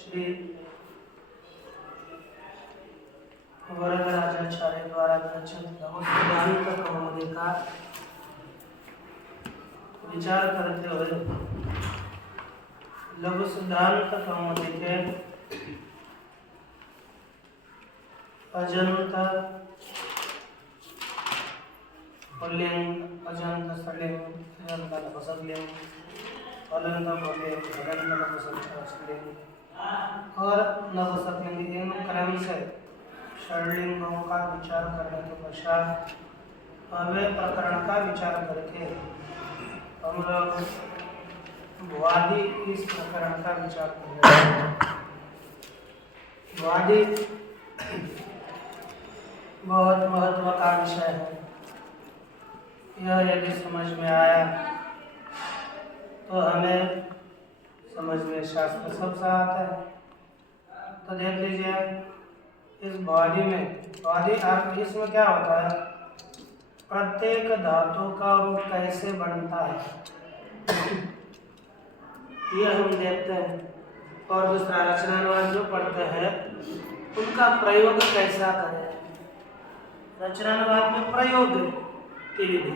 श्री वरदराजाचार्य द्वारा रचित लघुसिद्धांत कौमुदी का विचार करते हुए लघु सिद्धांत कौमुदी के अजंत पुल्लिंग अजंत स्त्रीलिंग अजंत नपुंसकलिंग अलंत पुल्लिंग अजंत नपुंसकलिंग और नपुंसकलिंग इन क्रम से षड्लिंगों का विचार करने के पश्चात अव्यय प्रकरण का विचार करके हम लोग वादी इस प्रकरण का विचार करेंगे। वादी बहुत महत्व का विषय है। यह यदि समझ में आया तो हमें समझ में शास्त्र सब आता है। तो देख लीजिए इस बॉडी में इसमें क्या होता है, प्रत्येक धातु का रूप कैसे बनता है यह हम देखते हैं। और दूसरा रचनानुवाद जो पढ़ते हैं उनका प्रयोग कैसा करें। रचनानुवाद में प्रयोग विधि,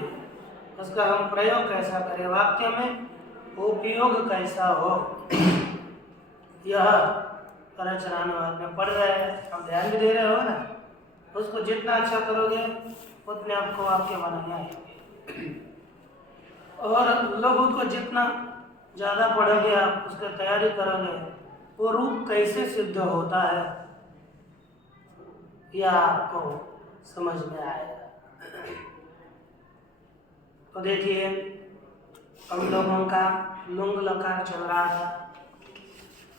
उसका हम प्रयोग कैसा करें, वाक्य में उपयोग कैसा हो, यह रचनानुवाद में पढ़ रहे हैं। हम ध्यान भी दे रहे हो ना, उसको जितना अच्छा करोगे उतने आपको वाक्य बनाने आएंगे। और लघु को जितना ज़्यादा पढ़ोगे आप, उसकी तैयारी करोगे, वो रूप कैसे सिद्ध होता है यह आपको समझ में आएगा। तो देखिए हम लोगों का लुंग लकार चल रहा था।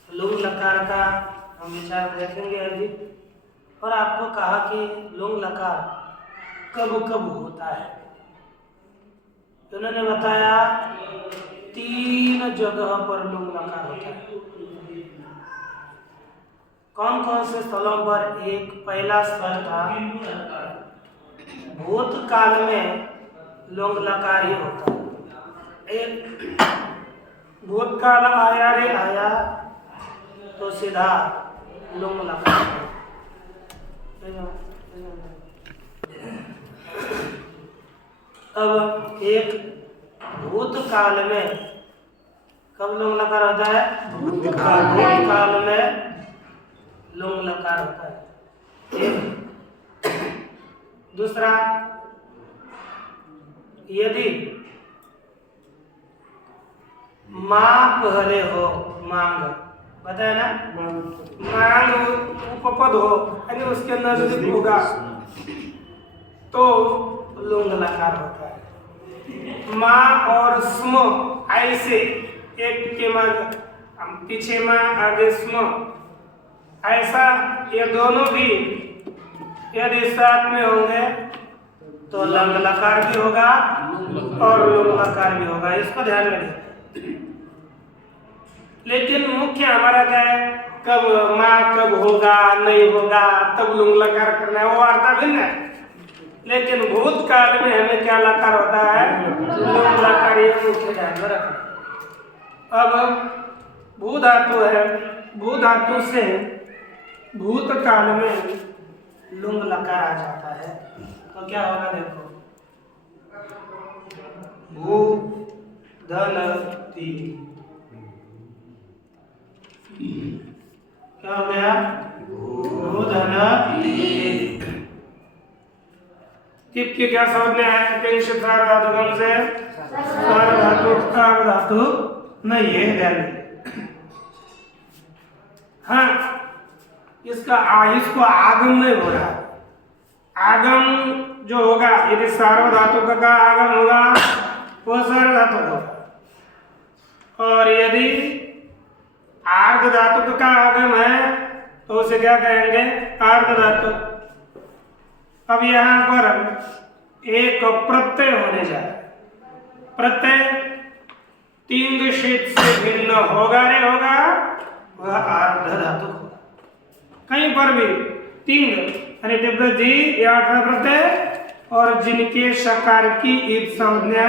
लुंग लकार का हम विचार देखेंगे अभी। और आपको कहा कि लुंग लकार कब कब होता है। उन्होंने बताया 3 जगह पर लुंग लकार होता है। कौन कौन से स्थलों पर? एक पहला स्थल था भूतकाल में लुंग लकार ही होता है। एक भूतकाल आया रे आया तो सीधा लुंग लकार। अब एक भूतकाल में कब लुंग लकार होता है? भूतकाल में लुंग लकार होता है। एक दूसरा, यदि मां पहले हो, मांग बताया ना, मांग उपपद हो यानी उसके नजदीक होगा तो लुंग लकार होता है। मां और स्म ऐसे एक के मां पीछे मां आगे स्म, ऐसा ये दोनों भी यदि साथ में होंगे तो लंग लकार भी होगा और लुंग लकार भी होगा। इसको ध्यान में रखिए। लेकिन मुख्य हमारा क्या है, कब माँ कब होगा नहीं होगा तब लुंग लकार करना है, वो वार्ता भिन्न है। लेकिन भूतकाल में हमें क्या लकार होता है? लुंग लकार। ये मुख्य ध्यान में रखना। अब भू धातु है, भू धातु से भूतकाल में लुंग लकार आ जाता है तो क्या होगा? देखो भू धन ती, क्या हो गया? भू धन ती। टिप की क्या समझ में आया? धातुगम से धातु नहीं है, ध्यान। हाँ, इसको आगम नहीं हो रहा, आगम जो होगा, यदि सार्वधातुक का आगम होगा वो सार्वधातुक होगा, और यदि आर्धधातुक का आगम है तो उसे क्या कहेंगे? आर्धधातुक। अब यहाँ पर एक प्रत्यय होने जा रहा है। प्रत्यय तिंग शीत से भिन्न होगा नहीं होगा, वह आर्धधातुक होगा। कहीं पर भी तिंग यानी जी या प्रत्यय और जिनके सकार की ईद संज्ञा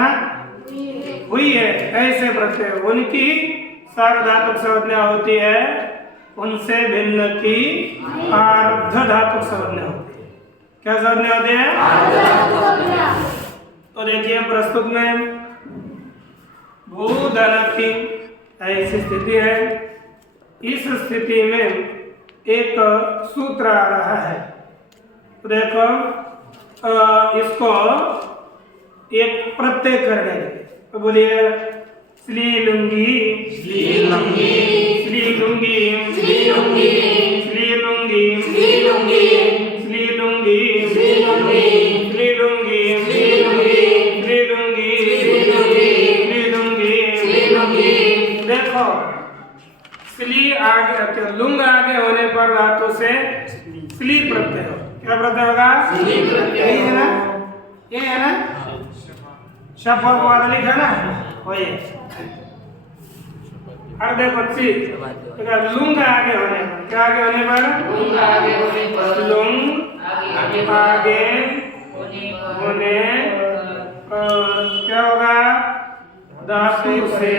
हुई है ऐसे प्रत्यय उनकी सार्वधातुक संज्ञा होती है, उनसे भिन्न की आर्धधातुक संज्ञा होती है। क्या संज्ञा होती है? तो देखिए प्रस्तुत में भूधन की ऐसी स्थिति है। इस स्थिति में एक सूत्र आ रहा है, तो देखो इसको एक प्रत्यय कर देंगे। तो बोलिए स्लीलुंगी, स्लीलुंगी, स्लीलुंगी, स्लीलुंगी, स्लीलुंगी, स्लीलुंगी, स्लीलुंगी, स्लीलुंगी, स्लीलुंगी, स्लीलुंगी, स्लीलुंगी, स्लीलुंगी, स्लीलुंगी, स्लीलुंगी। देखो स्ली आगे, लुंग आगे होने पर धातु से स्ली प्रत्यय हो। क्या प्रत्यय होगा? स्ली प्रत्यय। यही है ना? ये है ना? शप और वाला लिखा ना, वही है। और देखो सी लुंग आगे होने पर, क्या आगे होने पर? लुंग आगे होने पर, लुंग आगे होने क्या होगा? धातु से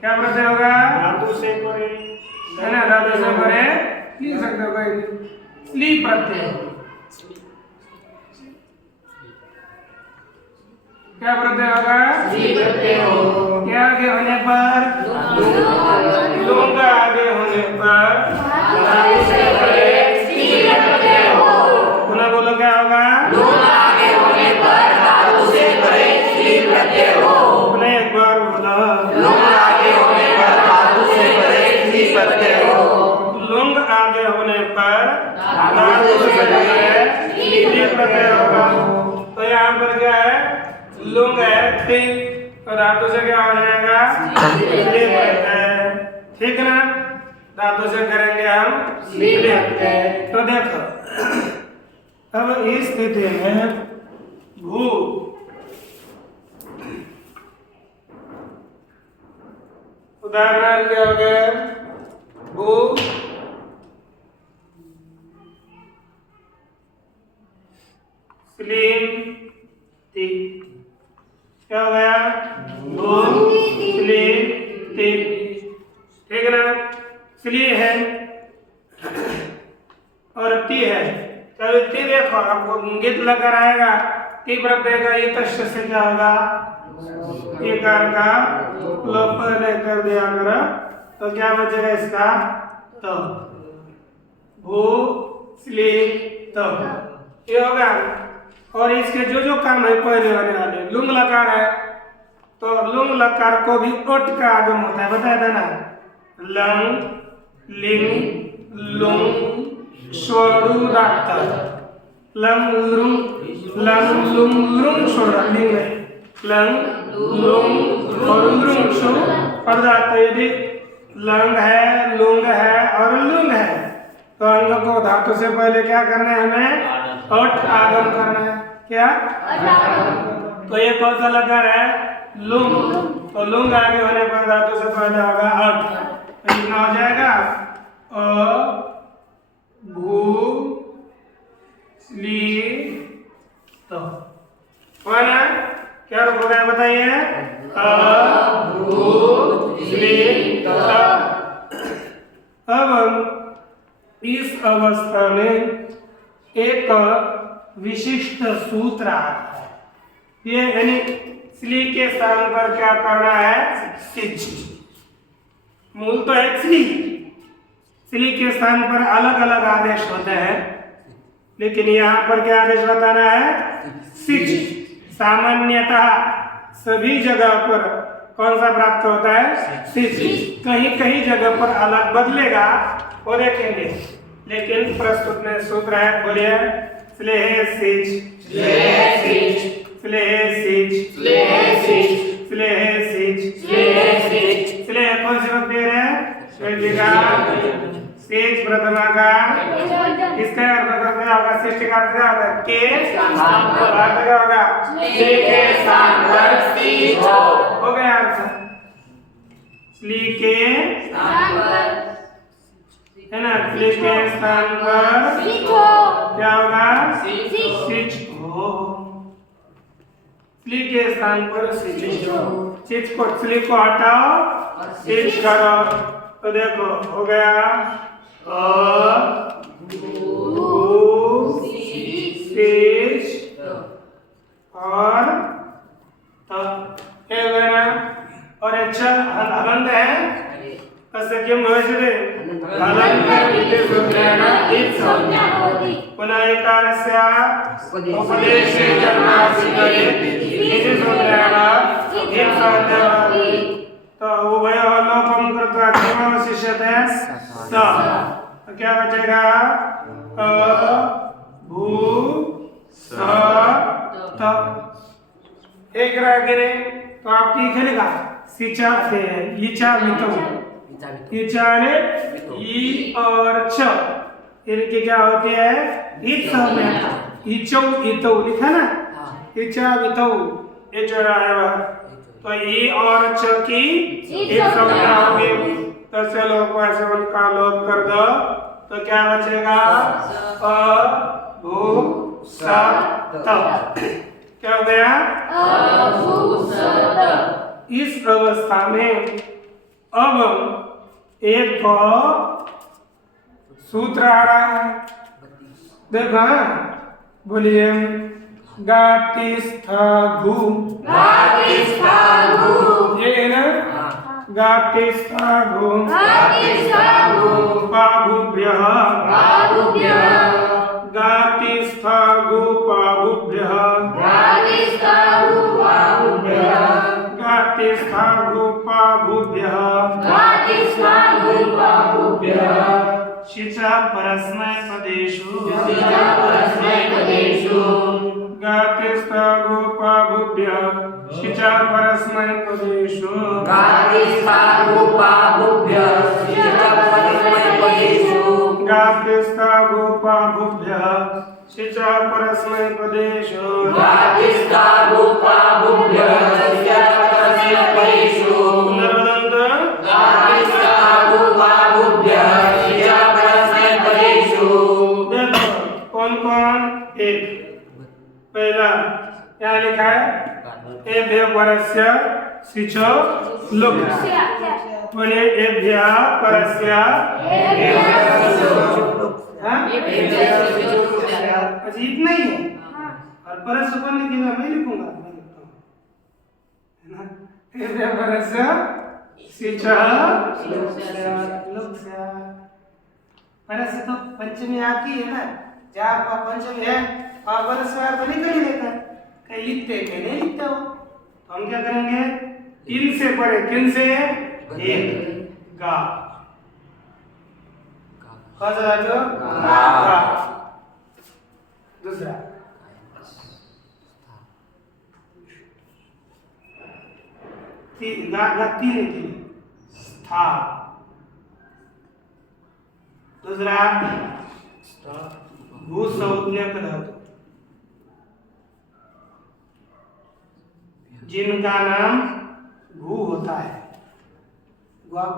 क्या प्रत्यय होगा? धातु से परे है ना, धातु से परे लिख सकते हो कोई स्ली प्रत्यय। क्या प्रत्यय होगा? स्ली प्रत्यय हो। क्या आगे होने पर? लुंग आगे होने पर धातु से परे स्ली प्रत्यय हो। पुनः बोलो क्या होगा? लुंग आगे होने पर धातु से परे स्ली प्रत्यय हो। पुनः एक बार बोलो। लुंग आगे होने पर धातु से परे स्ली प्रत्यय हो। लुंग आगे होने पर धातु से परे स्ली प्रत्यय होगा। तो यहाँ पर क्या है? लुंग है ठीक, तो धातु से क्या हो जाएगा? स्ली प्रत्यय। ठीक ना? धातु से करेंगे हम स्ली प्रत्यय। तो देखो अब इस स्थिति में भू उदाहरण क्या हो गया? भू स्लीम ती, क्या हो गया? भू स्लीम ती। ठीक ना? स्ली है और ती है। तो ती देखो आपको गीत लगा आएगा, ती प्रत्यय का ये तस्य से क्या होगा? एकार का लोप लेकर दिया करो, तो क्या बचेगा इसका? तो भू स्ली तो ये होगा। और इसके जो जो काम है पहले होने वाले, लुंग लकार है तो लुंग लकार को भी ओट का आगम होता है, बताया था ना? लंग, लिंग, लुंग, स्वरू दाता, लंग लुंग लुंग स्वरा लिंग है, लंग लुंग और लुंग शु और दाता। यदि लंग है, लुंग है और लुंग है तो अंग को धातु से पहले क्या करना है? हमें ओट आगम करना है। क्या? तो ये कौन सा लकार है? लुंग। तो लुंग आगे होने पर धातु से पहले होगा ओट, तो कितना हो जाएगा? अ भू स्ली तो हुआ ना? क्या रूप हो गया बताइए? अ भू स्ली तो। अब हम इस अवस्था में एक विशिष्ट सूत्र आता है। ये यानी स्ली के स्थान पर क्या करना है? सिच। मूल तो है स्ली, स्ली के स्थान पर अलग अलग आदेश होते हैं, लेकिन यहाँ पर क्या आदेश बताना है? सिच। सामान्यतः सभी जगह पर कौन सा प्राप्त होता है? सिच। कहीं कहीं जगह पर अलग बदलेगा, वो देखेंगे, लेकिन प्रस्तुत में सूत्र है, बोलिए। श्लेषिच श्लेषिच श्लेषिच श्लेषिच श्लेषिच श्लेषिच श्लेष कौन सी विभक्ति है? सेज प्रथमा का इसका अर्थ करते होगा सृष्टि का अर्थ क्या होगा? के अर्थ क्या होगा? श्ली के स्थान पर सीच हो गया आंसर। श्ली के है ना, श्ली के स्थान पर क्या होगा? सिच हो। श्ली के स्थान पर सिच हो। सिच को श्ली को हटाओ, सिच करो तो देखो हो गया अ भू सिच और त क्या हो गया ना? और अच्छा हलंत है कस्य किम भविष्यति हलंत इति सूत्रेण इत संज्ञा पुनः एकारस्य उपदेशे जन्मासिद्धये इति सूत्रेण इत संज्ञा तो उभयोः लोपं कृत्वा किमवशिष्यते स तो क्या बचेगा अ भू स त एक रह गए तो आप ठीक है लिखा सिचा से ईचा मितो ईचा ने ई और च इनकी क्या होती है इत में ईचो इतो लिखा ना ईचा मितो ये जो है वह तो ई और च की एक संज्ञा होगी तो चलो ऐसे उनका लोप कर दो तो क्या बचेगा अ भू स त क्या हो गया इस अवस्था में अब एक सूत्र आ रहा है देखो बोलिए गातिस्थागु ये है ना गातिस्थागु पाभुभ्यः गातिस्थागु पाभुभ्यः गातिस्थागु पाभुभ्यः शिचा परस्मै पदेषु गातिस्थागु पाभुभ्यः शिचा परस्मै पदेषु गातिस्थागु पाभुभ्यः शिचा परस्मै पदेषु कौन कौन एक पहला क्या लिखा है एभ्य परस्य सिचो लुक बोले एभ्य परस्य अजीब नहीं है और परस्य कौन लिखेगा मैं लिखूंगा मैं लिखता हूँ है ना एभ्य परस्य सिचो लुक परस्य तो पंचमी आती है ना जहाँ आपका पंचमी है और परस्य अर्थ निकल ही लेता है कहीं लिखते कहीं नहीं लिखते हो तो हम क्या करेंगे इन से पढ़े किन से एक गा कौन सा धातु गा दूसरा गा तीन स्था दूसरा भू संज्ञक धातु जिनका नाम भू होता है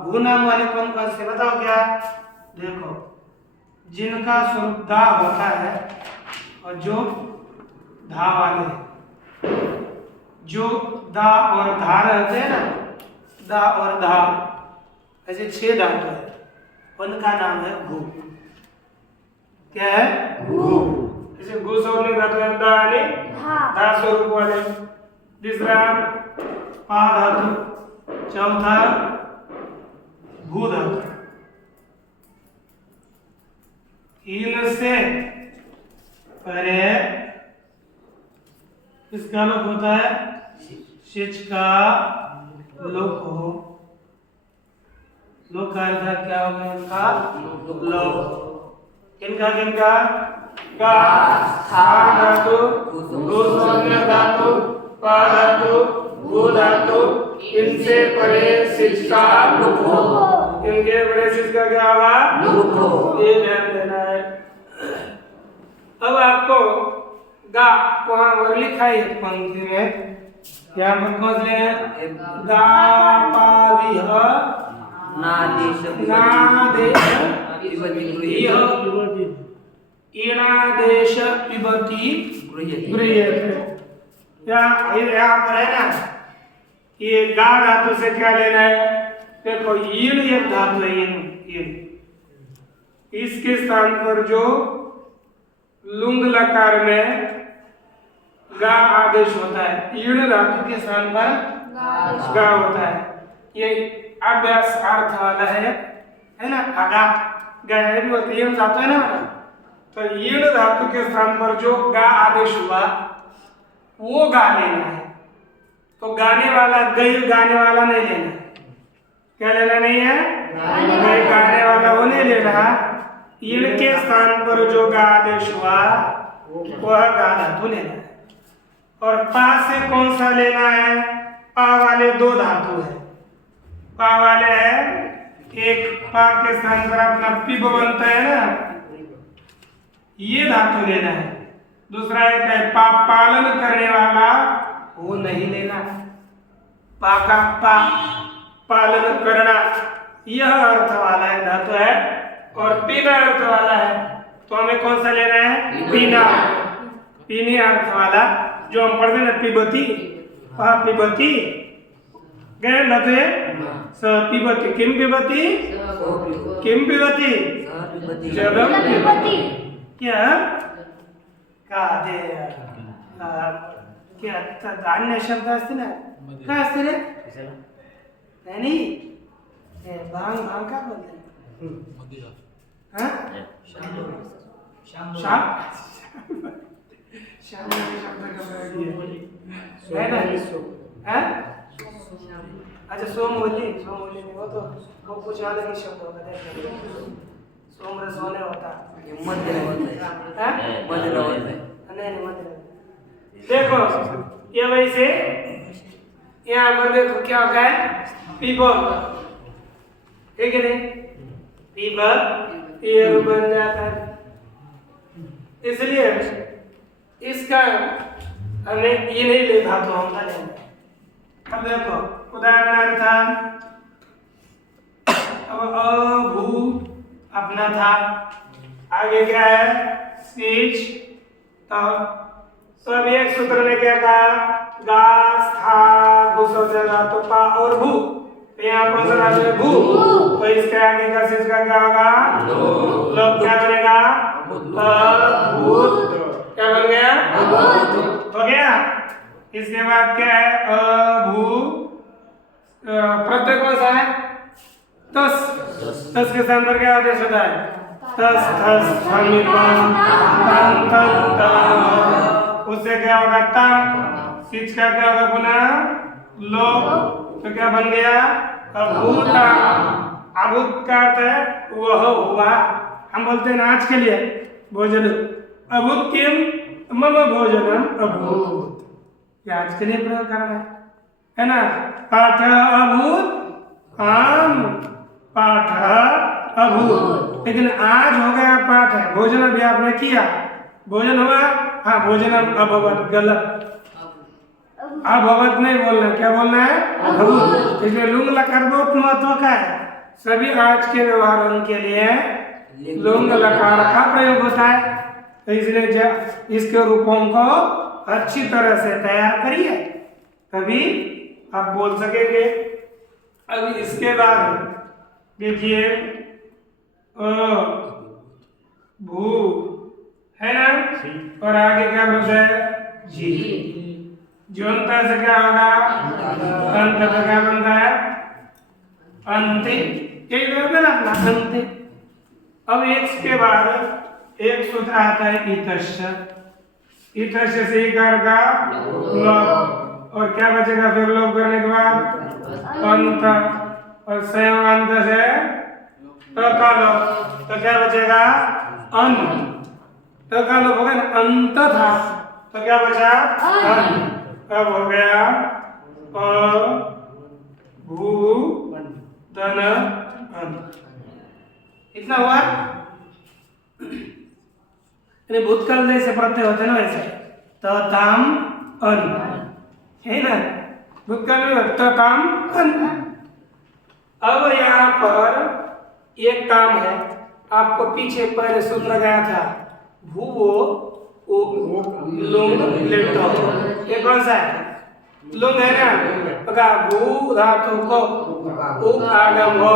भू नाम वाले कौन कौन से बताओ क्या देखो जिनका स्वरूप दा होता है और जो धा वाले जो दा और धा रहते हैं ना दा और धा ऐसे 6 धातु है उनका नाम है भू क्या है भू ऐसे भू स्वरूप धातु है दा यानी धा स्वरूप वाले तीसरा पा धातु चौथा भू धातु इनसे परे इसका लोप होता है शिच का लोप हो लोक का अर्थ क्या होगा इनका लोप किनका किनका का सा धातु गो संज्ञा धातु पा धातु भू धातु इनसे परे शिक्षा लुक हो। इनके परे शिक्षा क्या होगा? लुक हो। ये ध्यान देना है। अब आपको गा वहां और लिखा है पंक्ति में, यहाँ पर कौन से हैं? गा पा वि ह नादेश ईणादेश पिबती गृह्यते। यहाँ पर है ना, ये गा धातु से क्या लेना है? देखो ईण एक धातु है, ईण इसके स्थान पर जो लुंग लकार में गा आदेश होता है, ईण धातु के स्थान पर गा होता है। ये अभ्यास अर्थ वाला है ना, आघात गा भी होता है, ईण धातु है ना, तो ईण धातु के स्थान पर जो गा आदेश हुआ वो गा लेना है। तो गाने वाला गई गाने वाला नहीं लेना। क्या लेना नहीं है? गई गाने वाला वो नहीं लेना। ईण के स्थान पर जो गा आदेश हुआ वह गा धातु लेना है। और पा से कौन सा लेना है? पा वाले दो धातु है। पा वाले है, एक पा के स्थान पर अपना पिब बनता है ना, ये धातु लेना है। दूसरा एक है पा पालन करने वाला, वो नहीं लेना। पा का पा पालन करना यह अर्थ वाला है धातु है, और पीना अर्थ वाला है। तो हमें कौन सा लेना है? पीना, पीने अर्थ वाला जो हम पढ़ते ना, पिबती पा पिबती गए लते स पिबती किम पिबती किम पिबती जलम पिबती। क्या क्या अन्य शब्द असते ना, काय असते रे? नहीं भांग भांग का बोलते हैं? हाँ शाम शाम शब्द का है ना? हाँ अच्छा सोमवती नहीं, वो तो वो कुछ अलग ही शब्द होता है। सोम रस होने होता है, नहीं मध्य। देखो ये वैसे यहाँ पर देखो क्या होगा है? पीपल है कि नहीं? पीपल ये बन जाता है, इसलिए इसका हमें ये नहीं ले धातु होता है। अब देखो उदाहरणार्थ अब अभू अपना था, आगे क्या है? सीच। तो अब एक सूत्र ने क्या कहा? गा था भू सोचा, तो पा और भू, तो यहाँ कौन सा धातु है? भू। तो इसके आगे का सीच का क्या होगा? लोग क्या बनेगा? अभूत। क्या बन गया? हो गया। इसके बाद क्या है? अभू प्रत्यय कौन सा है? तस। तस के स्थान पर क्या आदेश होता है? तस थस समीपम तम तम तम। उससे क्या होगा? तम। सिच का क्या होगा पुनः? लोप। तो क्या बन गया? अभूता। अभूत का अर्थ है वह हुआ। हम बोलते हैं ना आज के लिए भोजन अभूत किम मम भोजनम अभूत, ये आज के लिए प्रयोग करना है ना? पाठ अभूत आम पाठ अभूत, लेकिन आज हो गया पाठ है, भोजन अभी आपने किया, भोजन हुआ, हाँ भोजनम अभवत, गलत, अभवत नहीं बोलना, क्या बोलना है? अभूत। इसलिए लुंग लकार बहुत महत्व का है। सभी आज के व्यवहारों के लिए लुंग लकार का प्रयोग होता है। तो इसलिए इसके रूपों को अच्छी तरह से तैयार करिए, तभी आप बोल सकेंगे। अब इसके बाद देखिए भू है ना, और आगे क्या बोलते हैं? जी। ज्योंता से क्या होगा? अंत का क्या बनता है? अंतिम। अंतिम। अब एक के बाद एक सूत्र आता है इतश्च। इतश्च से इकार का लोप, और क्या बचेगा फिर लोप करने के बाद? अंत, और संयोग अंत से तो क्या बचेगा? अन। तो का लोप हो गया ना, अंत था, तो क्या बचा अन। अब हो गया भू धन अन, इतना हुआ। यानी भूतकाल जैसे प्रत्यय होते ना वैसे त ताम अन, है ना, भूतकाल में त ताम अन। अब यहाँ पर एक काम है, आपको पीछे पहले सूत्र गया था भूवो लुंग लेटो, ये कौन सा है, लुंग है ना, तो कहा भू धातु को उप आगम हो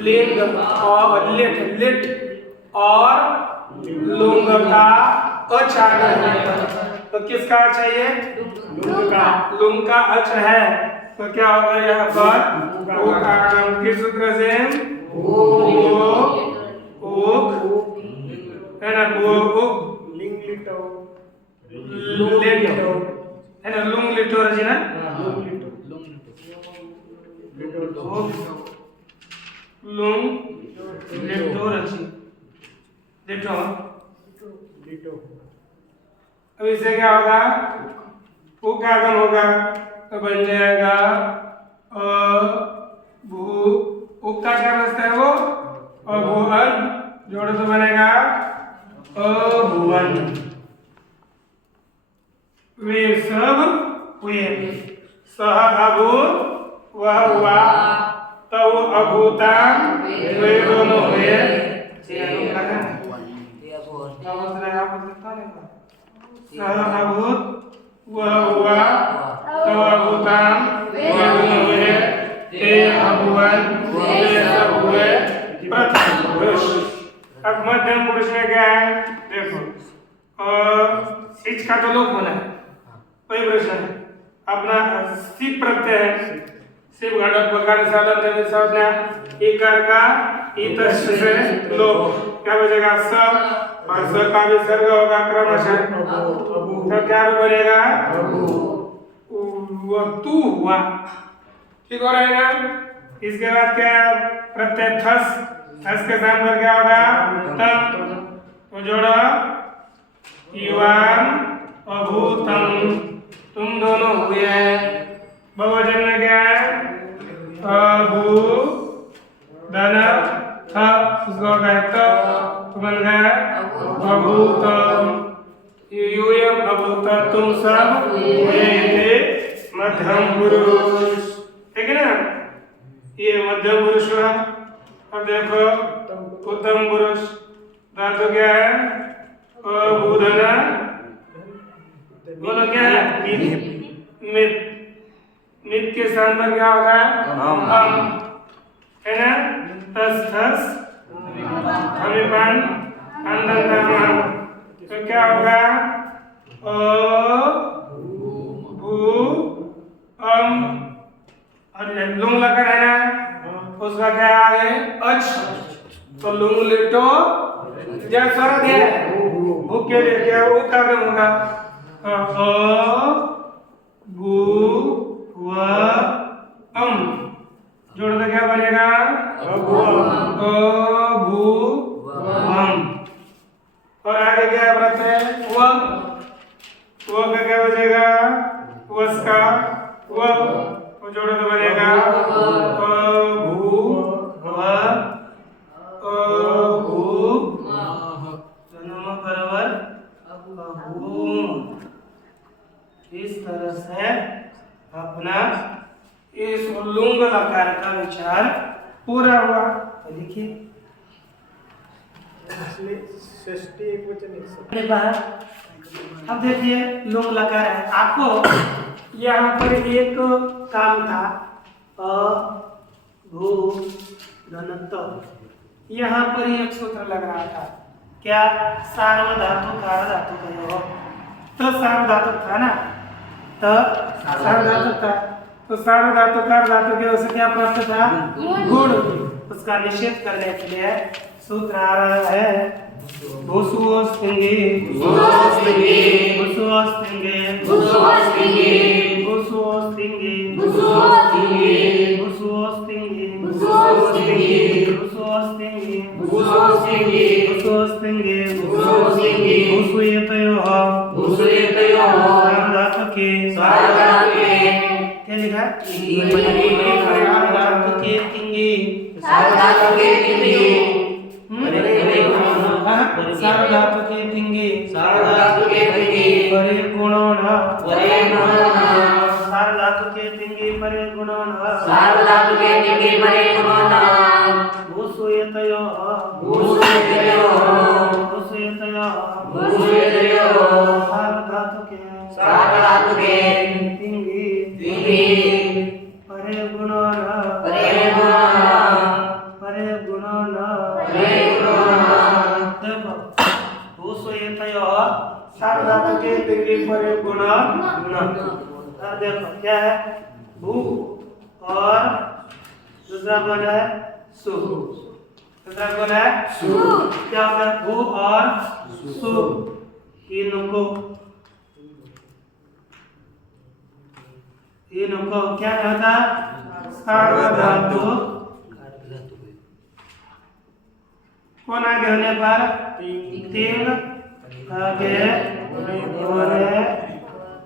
लिंग और लिट लिट और लुंग का अच आगम है, तो किसका अच है ये, लुंग का अच है, तो क्या होगा यहाँ पर उप आगम किस सूत्र से, है ना, लिंग लिटो है ना, लुंग लिटो है ना, लुंग लिटो रची लिटो। अब इससे क्या होगा, उ का आगम होगा तो बन जाएगा भू, उ का क्या बचता है वो अभुवन, जोड़ो तो बनेगा अभुवन। वे सब हुए, सह अभूत वह हुआ, तब अभूता वे दोनों हुए, सह अभूत वह हुआ, तब अभूता वे दोनों हुए, ते अभुवन वे सब हुए प्रथम पुरुष। अब मध्यम पुरुष में क्या है, देखो सिच का तो लोप होना है, कोई प्रश्न है, अपना सिप प्रत्यय है, सिप घटक प्रकार साधन संज्ञा इकार का इतस् से लोप, क्या बचेगा सब, और स का विसर्ग होगा क्रमशः, तो क्या बनेगा वो तू हुआ, ठीक हो रहा है ना। इसके बाद क्या प्रत्यय थस, थस के स्थान पर क्या होगा तम, तो जोड़ो युवान अभूतम, तुम दोनों हुए हैं। बहुवचन में क्या है अभू धन थ, उसको कहते तो बन गया अभूतम, यूयम अभूत तुम सब हुए थे मध्यम पुरुष, ठीक है ना, ये मध्यम पुरुष हुआ। अब देखो उत्तम पुरुष, धातु क्या है अभूधना, बोलो क्या है मित, मित के स्थान पर क्या होगा हम, है ना, तस थस हमिपान अंदर, तो क्या होगा भू अम, और लुंग लगा है ना, उसका क्या आगे अच, तो लुंग लिटो क्या स्वर दिया है भू के लिए क्या वो का आगम होगा भू व अम, जोड़ दो क्या बनेगा भू अम, और आगे क्या प्रत्यय व का क्या बचेगा वस का व, तो जोड़ो तो बनेगा भू व भू दोनों बराबर अभूम। इस तरह से अपना इस लुंग लकार का विचार पूरा हुआ। तो लिखिए षष्ठी एकवचन बाहर। अब देखिए लुंग लकार है, आपको यहाँ पर एक काम था भू धनत्व, यहाँ पर एक सूत्र लग रहा था क्या सार्वधातु कारधातु कहो, तो सार्वधातु था ना, तो सार्वधातु था, तो सार्वधातु कारधातु के उसे क्या प्राप्त था गुण, उसका निषेध करने के लिए सूत्र आ रहा है भूसुवस्तिंगे भूसुवस्तिंगे भूसुवस्तिंगे भूसुवस्तिंगे भूसुवस्तिंगे भूसुवस्तिंगे भूसुवस्तिंगे भूसुवस्तिंगे भूसुवस्तिंगे भूसुवस्तिंगे भूसोस्तिंगे भूसोस्तिंगे भूसुयतयोः भूसुयतयोः सार्वधातुके सार्वधातुके क्या लिखा? सार्वधातुके तिंगे सार्वधातुके तिंगे सार्वधातुके तिंगे सार्वधातुके तिंगे परे गुणोन परे गुणोन सार्वधातुके तिंगे परे गुणोन सार्वधातुके तिंगे परे गुणोन भूसुयतयोः भूसुयतयोः सार्वधातुके सार्वधातुके तिंगे तिंगे परे गुणोन परे गुणोन देखो भूसुयतयोः सार्वधातुके तिंगे परे गुणोन देखो क्या है? भू और दूसरा गुण है सु। दूसरा गुण है सु। क्या होगा? भू और सु। इनको क्या कहता? सार्वधातु। कौन आगे होने पर? तीन आगे होने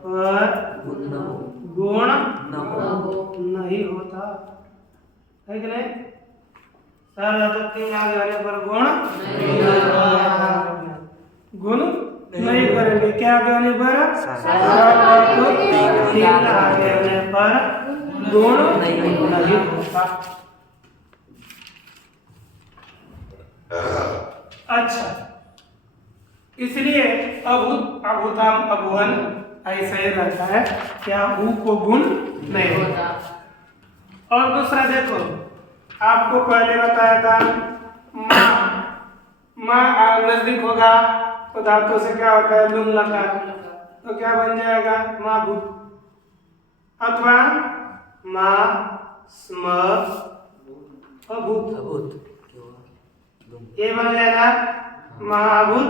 पर गुण नहीं होता है कि नहीं? सार्वधातु तीन आगे होने पर गुण नहीं करेंगे। क्या आगे होने पर? सार्वधातु तीन आगे होने पर गुण नहीं होता। अच्छा, इसलिए अभूत अभूताम अभुवन ऐसा ही रहता है। क्या ऊ को गुण नहीं होता। और दूसरा देखो, आपको पहले बताया था माँ नजदीक होगा तो धातु से क्या होता है? लुंग लकार। तो क्या बन जाएगा? माँ भूत अथवा माँ स्म अभूत। ये बन जाएगा महाभूत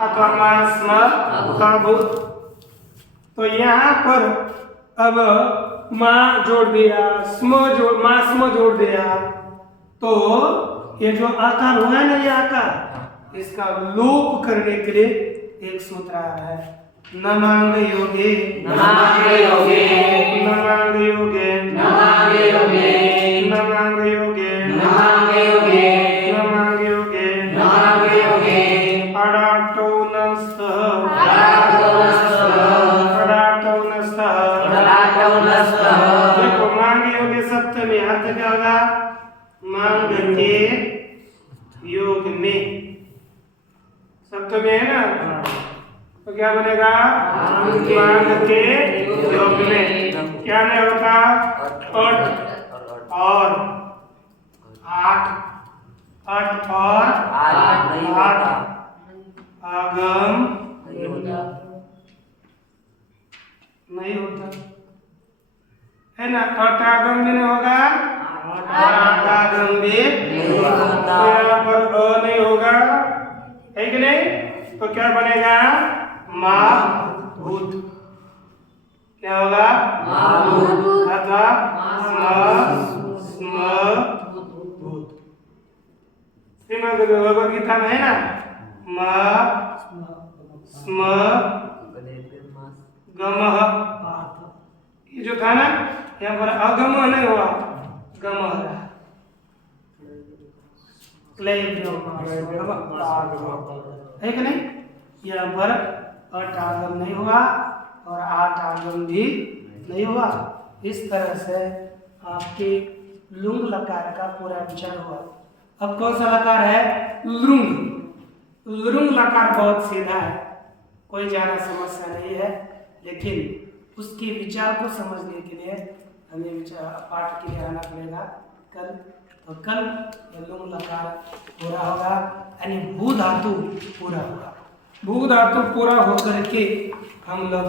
अथवा माँ स्म अभूत। तो यहाँ पर अब माँ जोड़ दिया, माँ स्म जोड़ दिया, तो ये जो आकार हुआ है ना, ये आकार, इसका लोप करने के लिए एक सूत्र आ रहा है। नमांग योगे नमांग योगे नमांग योगे नमांग योगे नमांग योगे नमांग योगे नमांग योगे नमांग योगे अडाटो नस्तः देखो मांग योगे सप्तमी अर्थ क्या होगा? मांग के योग में सप्तमी है ना, तो क्या बनेगा? मांग के योग में क्या नहीं होता? अट और आठ, अट और आठ आगम नहीं होता है ना। अटागम भी नहीं होगा और आटागम भी नहीं होता। यहाँ पर अ नहीं होगा है कि नहीं? तो क्या बनेगा? माँ भूत। क्या होगा? अथवा स्म भूत। श्रीमद् भगवद गीता में है ना, माँ स्म गमः। ये जो था ना, यहाँ पर अगम नहीं हुआ, गम रहा। है कि नहीं? यहाँ पर अट आगम नहीं हुआ और आठ आगम भी नहीं हुआ। इस तरह से आपके लुंग लकार का पूरा विचार हुआ। अब कौन सा लकार है? लुंग। लुंग लकार बहुत सीधा है, कोई ज़्यादा समस्या नहीं है, लेकिन उसके विचार को समझने के लिए हमें विचार पाठ के लिए आना पड़ेगा कल। तो कल ये लुंग लकार पूरा होगा, यानी भू धातु पूरा होगा। भू धातु पूरा होकर के हम लोग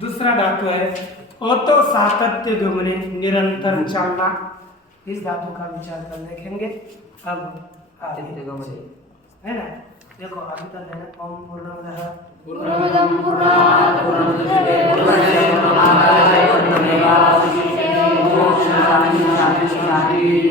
दूसरा धातु है ओतो सातत्य गमने, निरंतर चलना, इस धातु का विचार कर देखेंगे। अब आगे है ना, देखो अभी तक है ना, ओम पूर्णमदः पूर्णमदं पूर्णात् पूर्णमुदच्यते पूर्णमेव पूर्णात् पूर्णमेवावशिष्यते। ओम शांति शांति शांति।